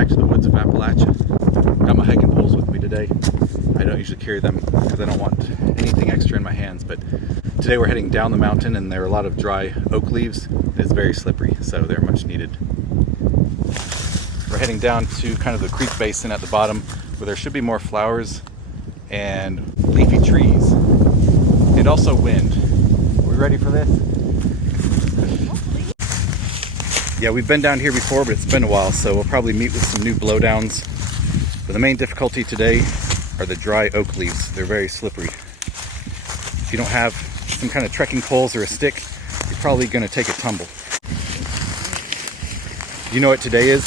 back to the woods of Appalachian. Got my hiking poles with me today. I don't usually carry them because I don't want anything extra in my hands, but today we're heading down the mountain and there are a lot of dry oak leaves. It's very slippery, so they're much needed. We're heading down to kind of the creek basin at the bottom where there should be more flowers and leafy trees and also wind. Are we ready for this? Yeah, we've been down here before, but it's been a while, so we'll probably meet with some new blowdowns. But the main difficulty today are the dry oak leaves. They're very slippery. If you don't have some kind of trekking poles or a stick, you're probably going to take a tumble. Do you know what today is?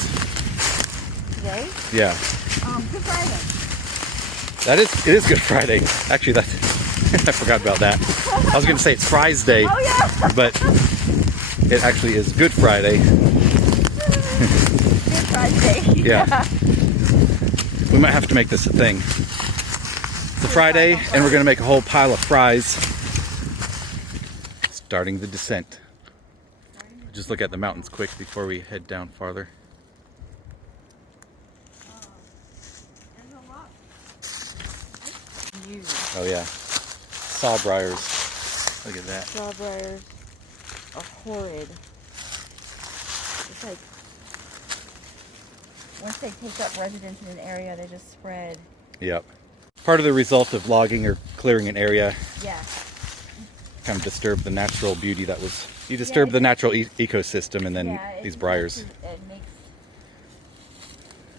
Today? Yeah. Good Friday. It is Good Friday. Actually, that's I forgot about that. I was going to say it's Fry's Day. Oh yeah. But it actually is Good Friday. Good Friday. Yeah. We might have to make this a thing. It's a Friday, and we're going to make a whole pile of fries. Starting the descent. Just look at the mountains quick before we head down farther. There's a lot. Oh yeah. Sawbriars. Look at that. Strawberries are horrid. It's like once they take up residence in an area, they just spread. Yep. Part of the result of logging or clearing an area. Yeah. Kind of disturb the natural beauty that was. You disturb the natural ecosystem, and then these briars. It makes,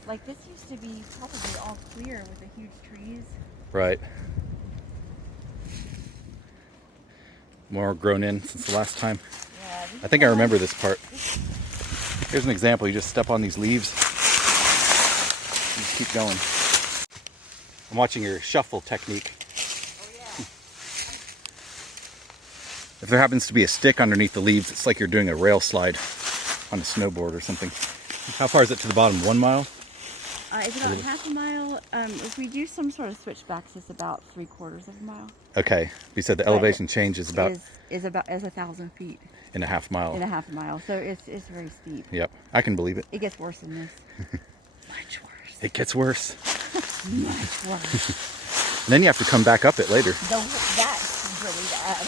like, this used to be probably all clear with the huge trees. Right. More grown in since the last time. Yeah. I think I remember this part. Here's an example. You just step on these leaves. You just keep going. I'm watching your shuffle technique. Oh yeah. If there happens to be a stick underneath the leaves, it's like you're doing a rail slide on a snowboard or something. How far is it to the bottom? 1 mile? It's about half a mile. If we do some sort of switchbacks, it's about 3/4 of a mile. Okay. You said the elevation change is about is 1,000 feet in a half mile. in a half mile. So it's very steep. Yep. I can believe it. It gets worse than this. Much worse. It gets worse. Much worse. And then you have to come back up it later. That's really bad.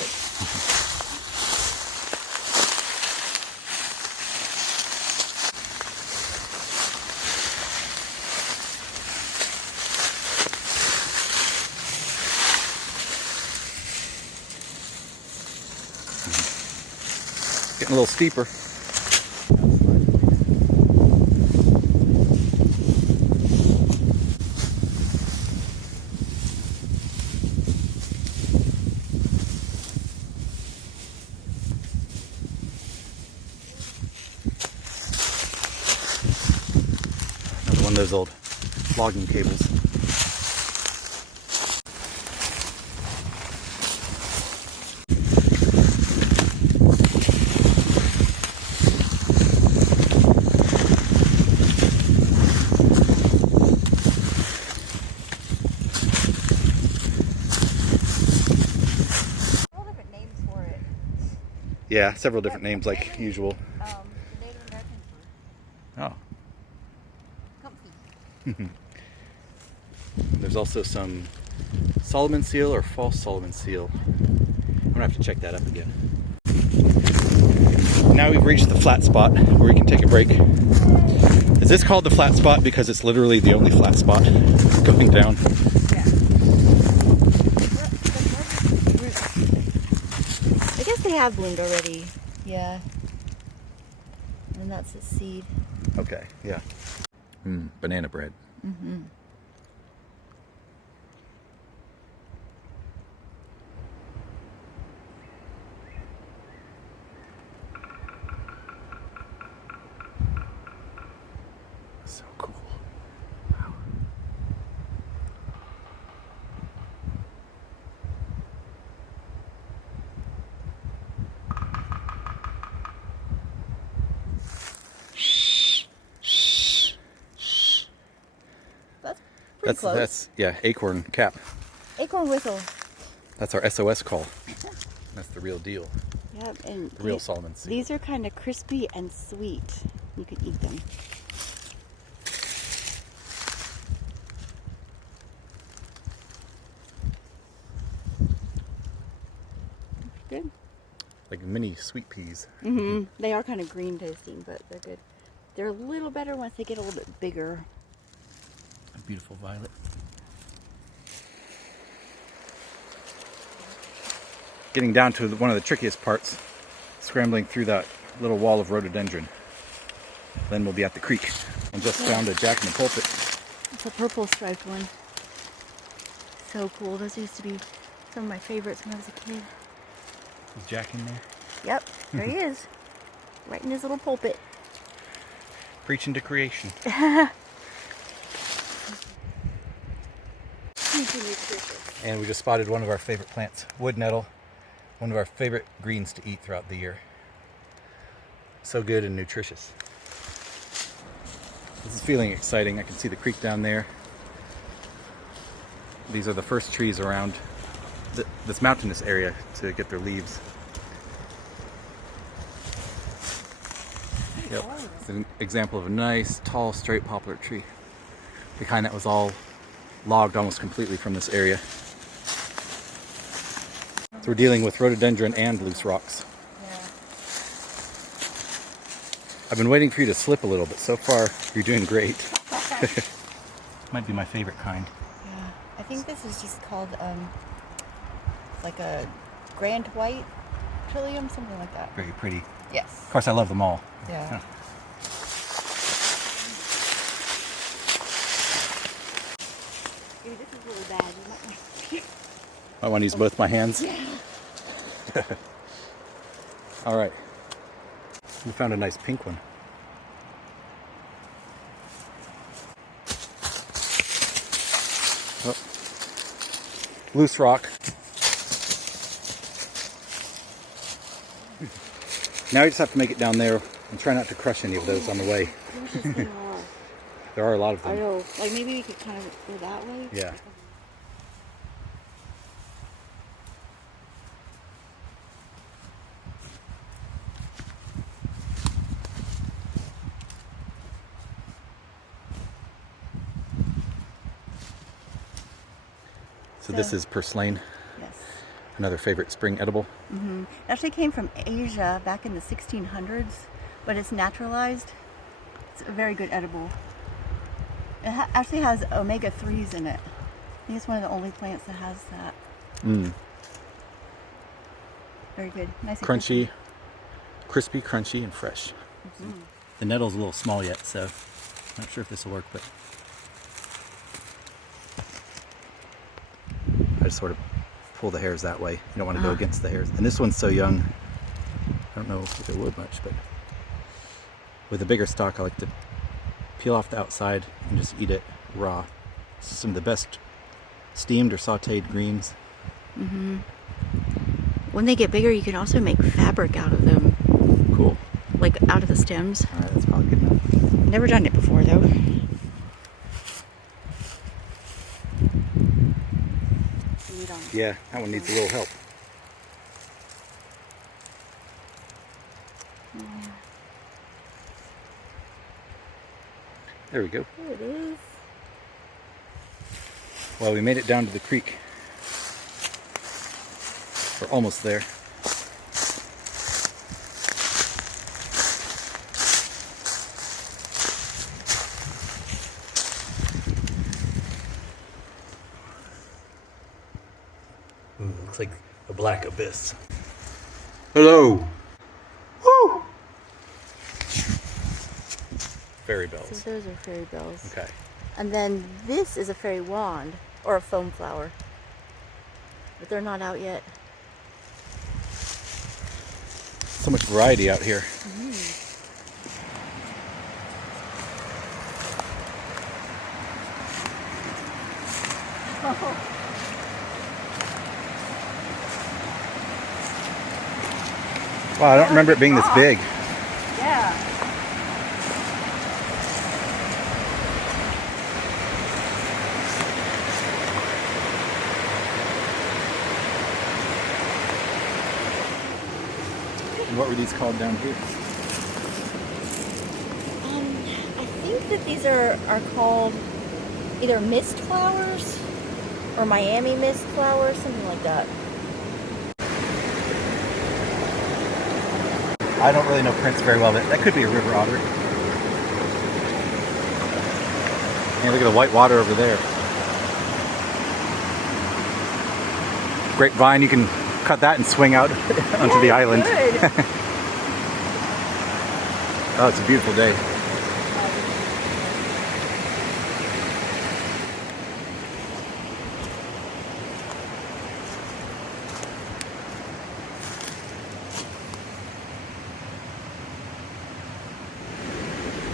Getting a little steeper. Another one of those old logging cables. Yeah, several different names like usual. The Native Americans were comfy. There's also some Solomon seal or false Solomon seal. I'm gonna have to check that up again. Now we've reached the flat spot where we can take a break. Is this called the flat spot because it's literally the only flat spot going down? Yeah. I guess they have bloomed already. Yeah. And that's its seed. Okay, yeah. Banana bread. Mm-hmm. So cool. Wow. Pretty close. That's acorn cap. Acorn whistle. That's our SOS call. That's the real deal. Yep, and The real Solomon seal. these are kind of crispy and sweet. You could eat them. like mini sweet peas. Mm-hmm. They are kind of green tasting, but they're good. They're a little better once they get a little bit bigger. A beautiful violet. Getting down to one of the trickiest parts, scrambling through that little wall of rhododendron. Then we'll be at the creek. And just found a jack in the pulpit. It's a purple striped one. So cool. Those used to be some of my favorites when I was a kid. Is Jack in there? Yep, there he is. Right in his little pulpit. Preaching to creation. And we just spotted one of our favorite plants, wood nettle. One of our favorite greens to eat throughout the year. So good and nutritious. This is feeling exciting. I can see the creek down there. These are the first trees around this mountainous area to get their leaves. Yep. It's an example of a nice, tall, straight poplar tree. The kind that was all logged almost completely from this area. So we're dealing with rhododendron and loose rocks. Yeah. I've been waiting for you to slip a little, but so far you're doing great. Might be my favorite kind. Yeah. I think this is just called like a grand white trillium, something like that. Very pretty. Yes. Of course, I love them all. Yeah. Huh. Maybe this is a little bad. You might want to... I want to use both my hands. Yeah. All right. We found a nice pink one. Oh. Loose rock. Now you just have to make it down there and try not to crush any of those on the way. There are a lot of them. I know. Like maybe we could kind of go that way. Yeah. So this is purslane, Yes. another favorite spring edible. Mm-hmm. It actually came from Asia back in the 1600s, but it's naturalized. It's a very good edible. It actually has omega-3s in it. I think it's one of the only plants that has that. Mm. Very good. Nice and Crunchy, crispy, crunchy, and fresh. Mm-hmm. The nettle's a little small yet, so I'm not sure if this will work, but I just sort of pull the hairs that way. You don't want to go against the hairs. And this one's so young, I don't know if it would much, but with a bigger stalk, I like to peel off the outside and just eat it raw. This is some of the best steamed or sauteed greens. Mm-hmm. When they get bigger, you can also make fabric out of them. Cool. Like out of the stems. All right, that's probably good enough. Never done it before, though. Yeah, that one needs a little help. There we go. There it is. Well, we made it down to the creek. We're almost there. Looks like a black abyss. Hello! Woo! Fairy bells. So those are fairy bells. Okay. And then this is a fairy wand, or a foam flower. But they're not out yet. So much variety out here. Wow, I don't remember it being this big. Yeah. And what were these called down here? I think that these are called either mist flowers or Miami mist flowers, something like that. I don't really know Prince very well, but that could be a river otter. Hey, look at the white water over there. Grapevine, you can cut that and swing out onto the island. Good. Oh, it's a beautiful day.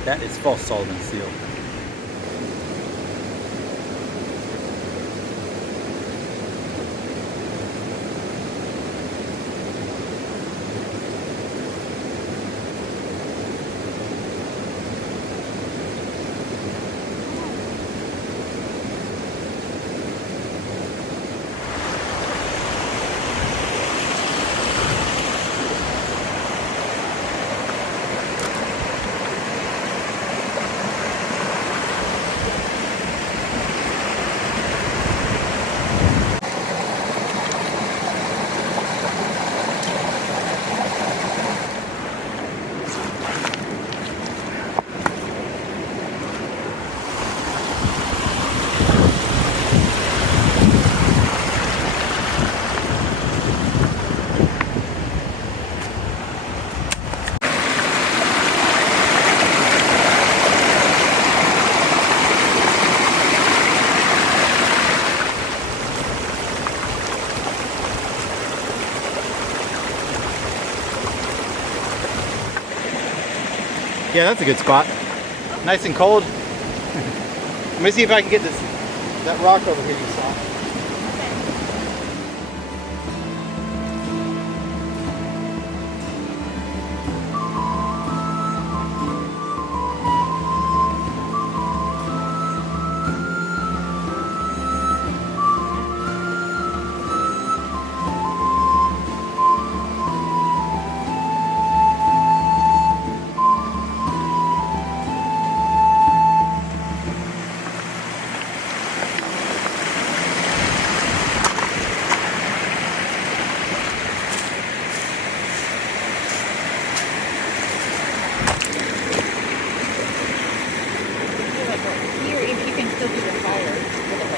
That is false Solomon seal. Yeah, that's a good spot. Nice and cold. Let me see if I can get that rock over here you saw.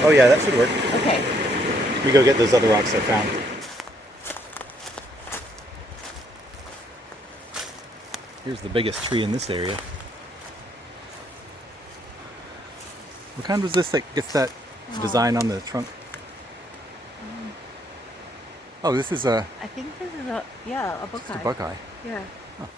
Oh yeah, that should work. Okay. We go get those other rocks I found. Here's the biggest tree in this area. What kind was this that gets that design on the trunk? Oh, this is a... I think this is a buckeye. It's a buckeye. Yeah. Oh.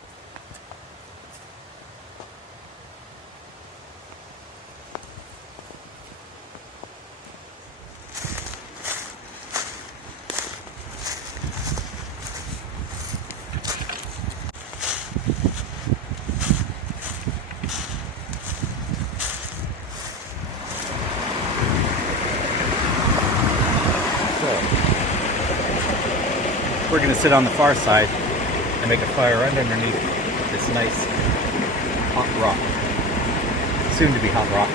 We're going to sit on the far side and make a fire right underneath this nice hot rock. Soon to be hot rock.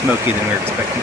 Smoky than we were expecting.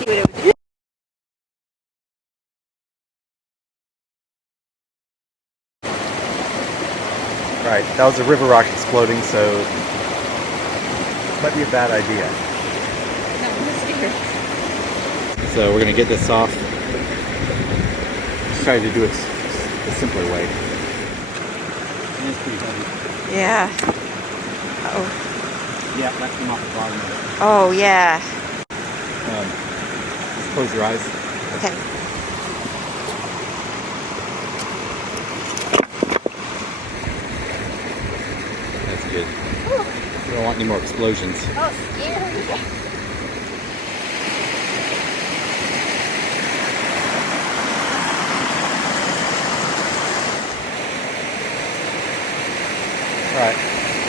See what it would do. Right, that was a river rock exploding, so might be a bad idea. So we're gonna get this off. Just try to do it the simpler way. And it's pretty heavy. Yeah. Oh. Yeah, that came off the bottom of it. Oh, yeah. Just close your eyes. Okay. That's good. We don't want any more explosions. Oh, scary. Alright,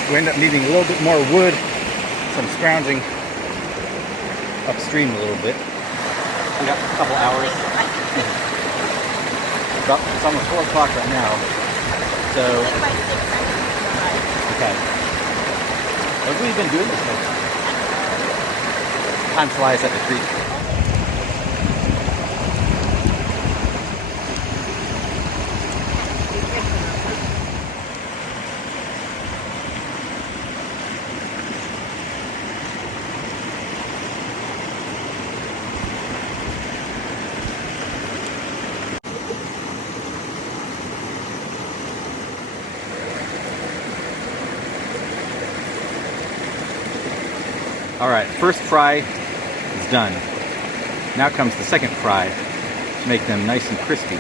we end up needing a little bit more wood, some scrounging upstream a little bit. We got a couple hours. It's almost 4 o'clock right now. So, okay. What have we been doing this whole time? Time flies at the creek. Alright, first fry is done. Now comes the second fry to make them nice and crispy.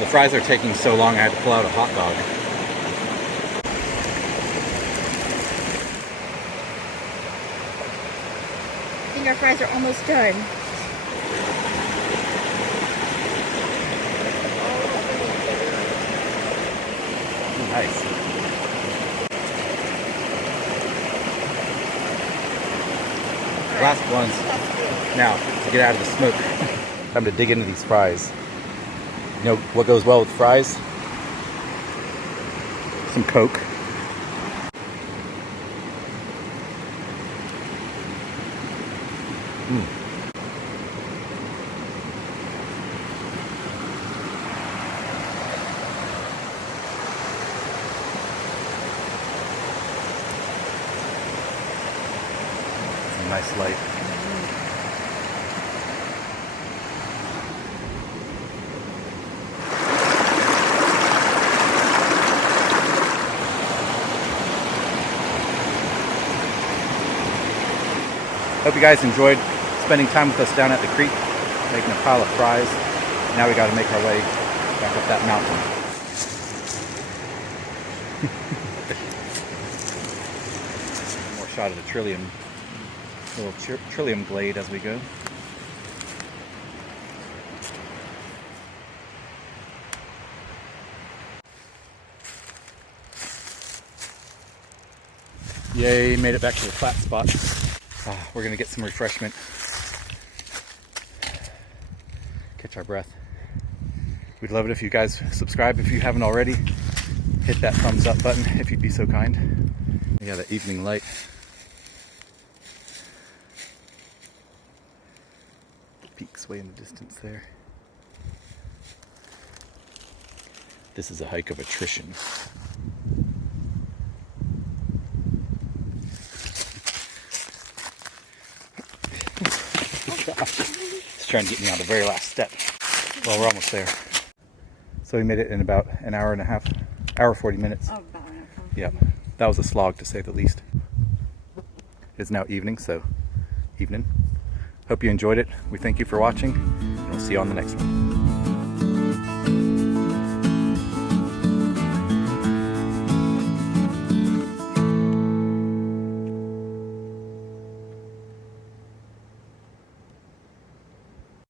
The fries are taking so long I had to pull out a hot dog. I think our fries are almost done. Nice. Last ones. Now, to get out of the smoke, time to dig into these fries. You know what goes well with fries? Some Coke. Nice light. Hope you guys enjoyed spending time with us down at the creek, making a pile of fries. Now we got to make our way back up that mountain. More shot of the trillium. Little trillium glade as we go. Yay, made it back to the flat spot. We're gonna get some refreshment. Catch our breath. We'd love it if you guys subscribe if you haven't already. Hit that thumbs up button if you'd be so kind. Yeah, the evening light. Peaks lakes way in the distance there. This is a hike of attrition. Gosh, it's trying to get me on the very last step. Well, we're almost there. So we made it in about an hour and a half, hour 40 minutes. Oh, about an hour. Yep, that was a slog to say the least. It's now evening, so evening. Hope you enjoyed it. We thank you for watching, and we'll see you on the next one.